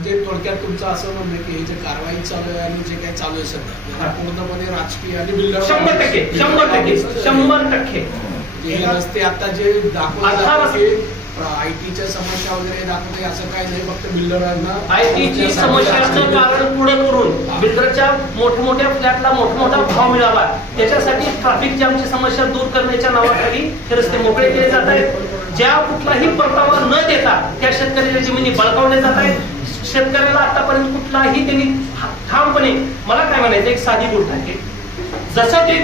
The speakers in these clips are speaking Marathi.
म्हणजे थोडक्यात तुमचं असं म्हणणं की हे जे कारवाई चालू आहे आणि जे काही चालू आहे सध्या पूर्णपणे राजकीय आणि बिल्डर शंभर टक्के शंभर टक्के शंभर टक्के. हे रस्ते आता जे की आयटीच्या समस्या वगैरे दाखवते असं काही नाही फक्त बिल्डरांना आयटीची समस्याचं कारण पुढे करून बिल्डरच्या मोठ्या मोठ्या फ्लॅटला मोठा मोठा भाव मिळावा. त्याच्यासाठी ट्रॅफिक जॅमची समस्या दूर करण्याच्या नावाखाली हे रस्ते मोकळे केले जात आहेत. ज्या कुठलाही परतावा न देता त्या शेतकऱ्याच्या जमिनी बळकावल्या जात आहेत. शेतकऱ्याला आतापर्यंत कुठलाही त्यांनी ठामपणे मला काय म्हणायचं एक साधी गोष्ट आहे. जसं ते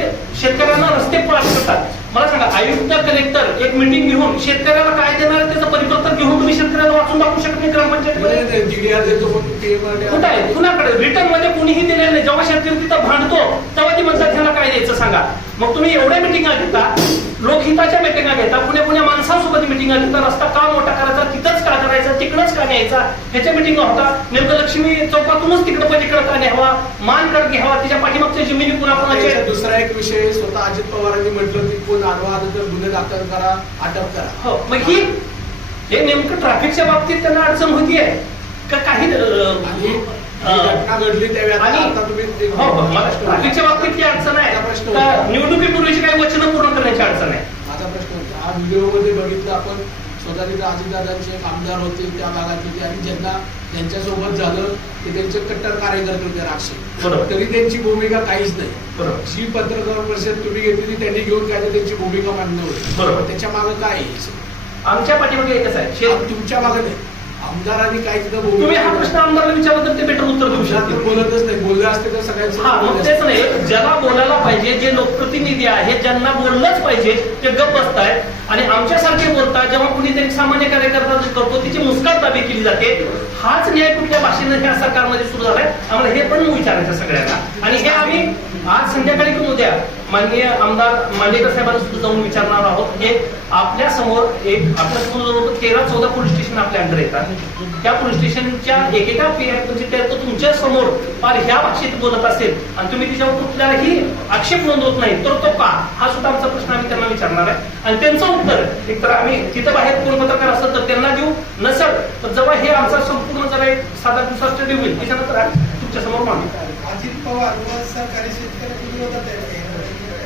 शेतकऱ्यांना रस्ते पास करतात मला सांगा आयुक्त कलेक्टर एक मिटिंग घेऊन शेतकऱ्याला काय देणार त्याचं परिपत्र घेऊन तुम्ही शेतकऱ्याला वाचून दाखवू शकत नाही ग्रामपंचायत कुठं आहे? कुणाकडे? रिटर्नमध्ये कोणीही दिलेलं नाही. जेव्हा शेतकरी तिथं भांडतो तेव्हा ती म्हणतात ह्याला काय द्यायचं सांगा? मग तुम्ही एवढ्या मिटिंगा घेता लोकहिताच्या मिटिंगा घेता पुण्या पुण्या माणसांसोबत मिटिंगा घेता रस्ता का मोठा करायचा तिथंच का करायचा तिकडंच का न्यायचा ह्याच्या मिटिंगा होता. नेमकं लक्ष्मी चौकातूनच तिकडं पलीकडं का न्यावा मानकड घ्यावा तिच्या पाठीमागच्या जमिनी पुन्हा दुसरा एक विषय स्वतः अजित पवारांनी म्हटलं की कोण आडवा आलं तर गुन्हे दाखल करा अटक करा. हो मग ही हे नेमकं ट्रॅफिकच्या बाबतीत त्यांना अडचण होतीये? का काही अं, आणि ही अं, घटना घडली त्यावेळी आणि आता तुम्ही ते- हो हो बाबतीत ती अडचण आहे. निवडणुकीपूर्वीची काही वचनं पूर्ण करण्याची अडचण आहे माझा प्रश्न होता. हा व्हिडिओमध्ये बघितलं आपण स्वतः तिथे अजितदादांचे एक आमदार होते त्या भागात होते आणि ज्यांना त्यांच्यासोबत झालं ते त्यांचे कट्टर कार्यकर्ते होते राक्षे. तरी त्यांची भूमिका काहीच नाही. जी पत्रकार परिषद तुम्ही घेतली त्यांनी घेऊन काय त्यांची भूमिका मांडणं होती. त्याच्यामागे काय आहे? आमच्या पाठीमागे एकच आहे. तुमच्या मागे नाही. आमदारांनी काय तिथं तुम्ही हा प्रश्न आमदारला विचारला तर ते बेटर उत्तर देऊ शकतील. बोलतच नाही. बोलले असते तर हा सगळ्यांचं मग तेच नाही. ज्याला बोलायला पाहिजे जे लोकप्रतिनिधी आहेत ज्यांना बोललंच पाहिजे ते गप बसतायत. आणि आमच्यासारखे बोलतात जेव्हा कुणीतरी सामान्य कार्यकर्ता करतो तिची मुस्काट दाबी केली जाते. हाच न्याय कुठल्या भाषेनं ह्या सरकारमध्ये सुरू झालाय? आम्हाला हे पण विचारायचं सगळ्यांना. आणि हे आम्ही आज संध्याकाळी किंवा उद्या माननीय आमदार मांडेकर साहेबांना सुद्धा जाऊन विचारणार आहोत. हे आपल्यासमोर एक आपल्यासमोर जवळ तेरा चौदा पोलीस स्टेशन आपल्या अंडर येतात. त्या पोलीस स्टेशनच्या एकेका म्हणजे तुमच्यासमोर फार ह्या भाषेत बोलत असेल आणि तुम्ही तिच्यावर कुठल्याही आक्षेप नोंदवत नाही तर तो का? हा सुद्धा आमचा प्रश्न आम्ही त्यांना विचारणार आहे. आणि त्यांचं उत्तर एकतर आम्ही तिथं बाहेर कोण पत्रकार असेल तर त्यांना देऊ. नसेल तर जेव्हा हे आमचा संपूर्ण जरा एक साधा दिवसा दिवसात स्टडी होईल त्याच्यानंतर आम्ही तुमच्यासमोर मांडू अजित पवार सरकारी शेतकऱ्याच्या विरोधात आहे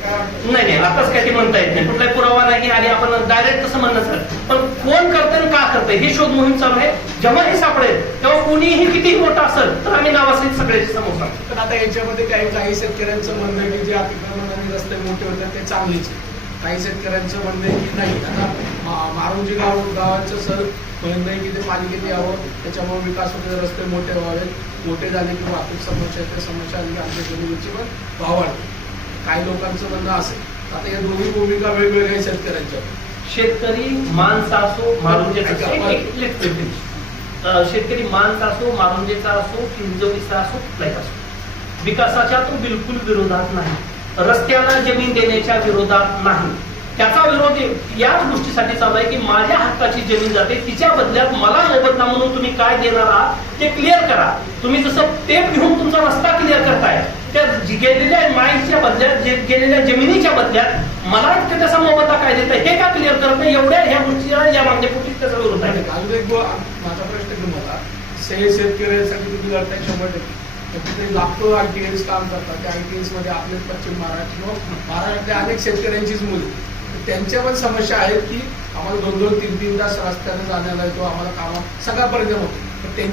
नाही नाही आताच काही ते म्हणता येत नाही. कुठलाही पुरावा नाही आणि आपण डायरेक्ट तसं म्हणणं सर पण कोण करतंय आणि का करतंय हे शोध मोहीम चालू आहे. जेव्हा हे सापडेल तेव्हा कोणीही किती मोठा असेल तर आम्ही नावासहित सगळे समोर पण आता याच्यामध्ये काही काही शेतकऱ्यांचं म्हणणं आहे की जे अतिक्रमण आणि रस्ते मोठे होतात ते चांगलेच काही शेतकऱ्यांचं म्हणणं आहे की नाही आता मारुंजी गाव गावांचं सर म्हणणं आहे की ते पालिकेत यावं त्याच्यामुळे विकास होते रस्ते मोठे व्हावेत. मोठे झाले की वाहतूक समस्या त्या समस्या आली आमच्या जमिनीची पण भाव वाढते. काही लोकांचं म्हणणं असेल आता या दोन्ही भूमिका वेगवेगळ्या शेतकऱ्यांच्या. शेतकरी माणसा असो मारुंजेचा असो शेतकरी माणसा असो मारुंजेचा असो किंजवीचा असो कुठलाही असो. विकासाच्या तो बिलकुल विरोधात नाही. रस्त्याला जमीन देण्याच्या विरोधात नाही. त्याचा विरोध याच गोष्टीसाठी चालू आहे की माझ्या हक्काची जमीन जाते तिच्या बदल्यात मला मोबदला म्हणून तुम्ही काय देणार आहात ते क्लिअर करा. तुम्ही जसं टेप घेऊन तुमचा रस्ता क्लिअर करताय त्या गेलेल्या माईच्या बदल्यात गेलेल्या जमिनीच्या बदल्यात मला इतकं त्याचा मोबदला काय देता हे का क्लिअर करत नाही? एवढ्या ह्या गोष्टीला या मागण्यापोटी त्याचा विरोध आहे अजून एक गो- माझा प्रश्न तुम्हाला. से शेतकऱ्यांसाठी तुम्ही लढताय शंभर टक्के. लाखो आय टी एस काम करतात. त्या आय टी एसमध्ये आपले पश्चिम महाराष्ट्र किंवा महाराष्ट्रातल्या अनेक शेतकऱ्यांचीच मुलं. त्यांच्या पण समस्या आहेत की आम्हाला दोन दोन तीन तीन तास रस्त्याने जाण्याला येतो आम्हाला कामा सकाळपर्यंत होतो.